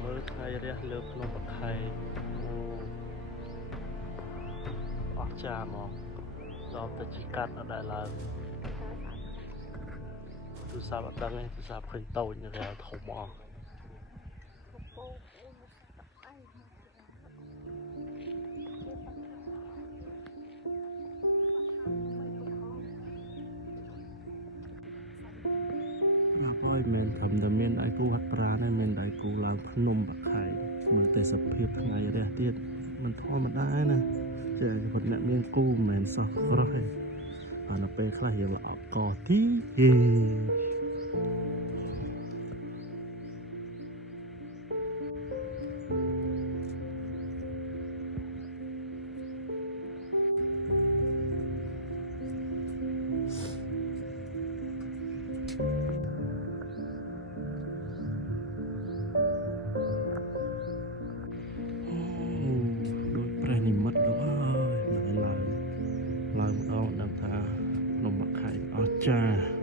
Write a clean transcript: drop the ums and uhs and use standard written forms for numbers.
មើលថ្ងៃរះលើភ្នំបាខែងអស្ចារ្យហ្មងដល់តែជីកាត់អត់ដែលឡើងទូរស័ព្ទអត់ដឹងទេទូរស័ព្ទឃើញតូចនៅតែធំហ្មងហើយមិនធំតែមានដៃគូហាត់ប្រាណទេមានដៃគូឡើងភ្នំបាខែងមើលតែសភាពថ្ងៃរះទៀតមិនធម្មតាណាចាជីវិតអ្នកមានគូមិនមែនសោះប្រុសទេហើយនៅពេលខ្លះយើងអកកទីនិមិត្តលោកអើយមិនឡើងម្ដងដឹងថាភ្នំបាខែងអស្ចារ្យ